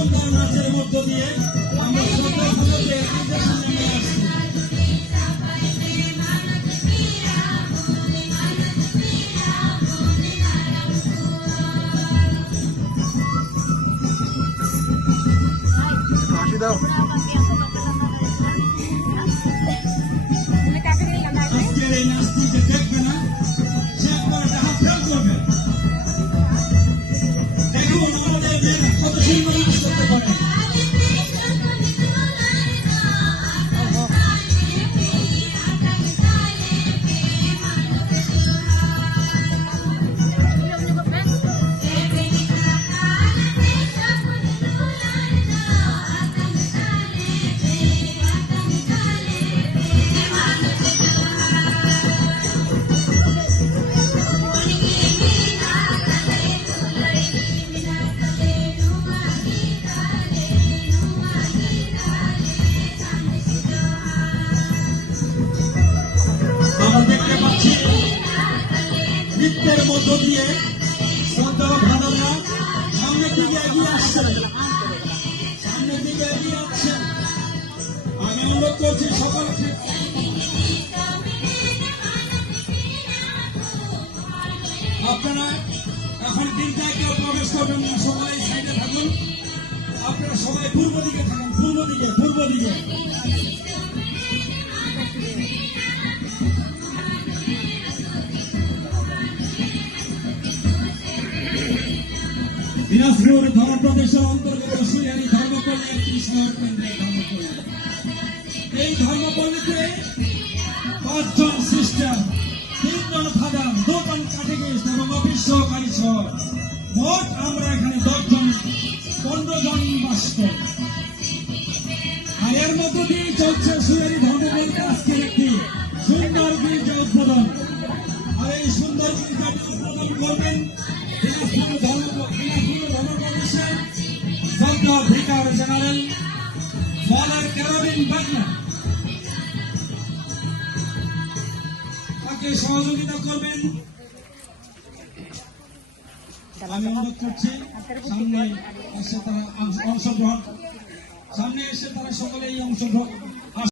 সুন্দর নাচের মধ্য দিয়ে আমরা শ্রদ্ধা ভারতে নির্দেশন নিয়ে আসছি। আজকের এই নাচটি যে দেখবে না সে একবার হাত ফেল করবে। দেখুন আমাদের মেয়েরা কত সুন্দর নাচ করতে পারে। আমরা দেখতে পাচ্ছি নৃত্যের মধ্য দিয়ে শ্রদ্ধা ভাদরা সামনের দিকে এগিয়ে আসছে, সামনের দিকে এগিয়ে আসছে। আমি অনুরোধ করছি সকলকে আপনারা এখন দিনটায় কেউ প্রবেশ করবেন না, সবাই সাইডে থাকুন। আপনারা সবাই পূর্ব দিকে থাকুন, পূর্ব দিকে, পূর্ব দিকে। দিনাজপুর ধর্মপ্রদেশের অন্তর্গত সুরিয়ানি ধর্মপল্লী কৃষ্ণ কেন্দ্রের ধর্মপল্লী। এই ধর্মপল্লীতে 5 জন সিস্টার, 3 জন ফাদার, 2 জন ক্যাটেকিস্ট এবং অফিস সহকারী সহ মোট আমরা এখানে 10 জন, 15 জন বাস করি। আর এর মধ্য দিয়ে চলছে সুরিয়ানি ধর্মপল্লীতে আজকের একটি সুন্দর গির্জা উদ্বোধন। আর এই সুন্দর গির্জাটি উদ্বোধন করবেন দিনাজপুর ধর্মপ্রদেশের vicar general father Caroline Bagnar. তাকে সহযোগিতা করবেন। আমি অনুরোধ করছি সামনে এসে তারা অংশগ্রহণ, সামনে এসে তারা সকলেই অংশগ্রহণ